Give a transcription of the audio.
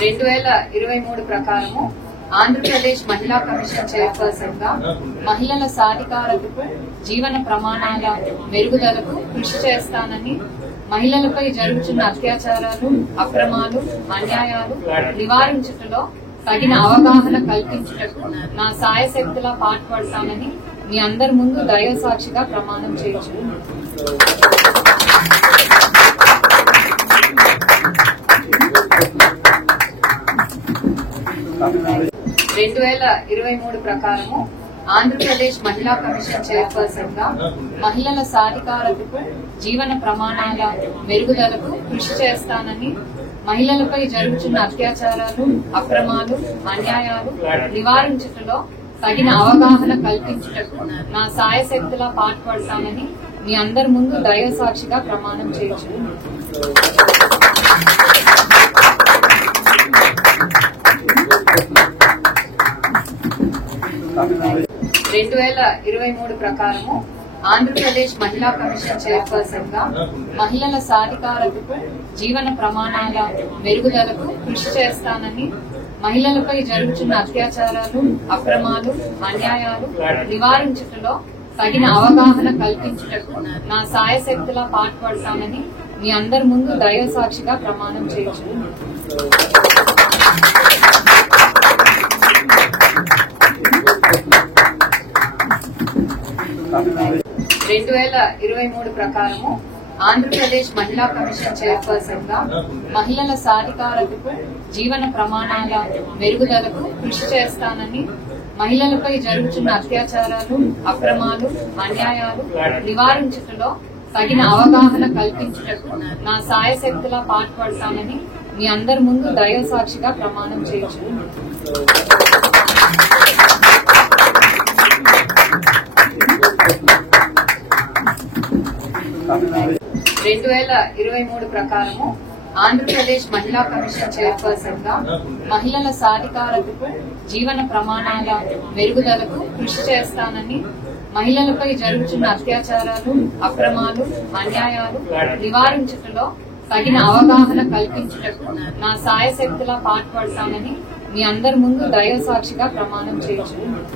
2023 ప్రకారము ఆంధ్రప్రదేశ్ మహిళా commission chairperson గా మహిళల సాధికారతకు జీవన ప్రమాణాల మెరుగుదలకు కృషి చేస్తానని, మహిళలపై జరుగుతున్న అత్యాచారాలు, అక్రమాలు, అన్యాయాలు నివారించుటలో తగిన అవగాహన కల్పించుటకు నా సాయశక్తులా పాటుపడతానని మీ అందరి ముందు దైవ సాక్షిగా ప్రమాణం చేయించున్నాను. 2023 ప్రకారము ఆంధ్రప్రదేశ్ మహిళా కమిషన్ చైర్పర్సన్ గా మహిళల సాధికారతకు జీవన ప్రమాణాల మెరుగుదలకు కృషి చేస్తానని, మహిళలపై జరుగుతున్న అత్యాచారాలు, అక్రమాలు, అన్యాయాలు నివారించుటలో తగిన అవగాహన కల్పించుటకు నా సాయశక్తులా పాటుపడతానని మీ అందరి ముందు దైవ సాక్షిగా ప్రమాణం చేయించున్నాను. 2023 ప్రకారము ఆంధ్రప్రదేశ్ మహిళా కమిషన్ చైర్పర్సన్ గా మహిళల సాధికారతకు జీవన ప్రమాణాల మెరుగుదలకు కృషి చేస్తానని, మహిళలపై జరుగుతున్న అత్యాచారాలు, అక్రమాలు, అన్యాయాలు నివారించుటలో తగిన అవగాహన కల్పించుటకు నా సాయశక్తులా పాటుపడతానని మీ అందరి ముందు దైవ సాక్షిగా ప్రమాణం చేయించున్నాను. 2023 ప్రకారము ఆంధ్రప్రదేశ్ మహిళా కమిషన్ చైర్పర్సన్ గా మహిళల సాధికారతకు జీవన ప్రమాణాల మెరుగుదలకు కృషి చేస్తానని, మహిళలపై జరుగుతున్న అత్యాచారాలు, అక్రమాలు, అన్యాయాలు నివారించుటలో తగిన అవగాహన కల్పించుటకు నా సాయశక్తులా పాటుపడతానని మీ అందరి ముందు దైవ సాక్షిగా ప్రమాణం చేయించున్నాను. 2023 ప్రకారము ఆంధ్రప్రదేశ్ మహిళా కమిషన్ చైర్పర్సన్ గా మహిళల సాధికారతకు జీవన ప్రమాణాల మెరుగుదలకు కృషి చేస్తానని, మహిళలపై జరుగుతున్న అత్యాచారాలు, అక్రమాలు, అన్యాయాలు నివారించుటలో తగిన అవగాహన కల్పించుటకు నా సాయశక్తులా పాటుపడతానని మీ అందరి ముందు దైవ సాక్షిగా ప్రమాణం చేయించున్నాను.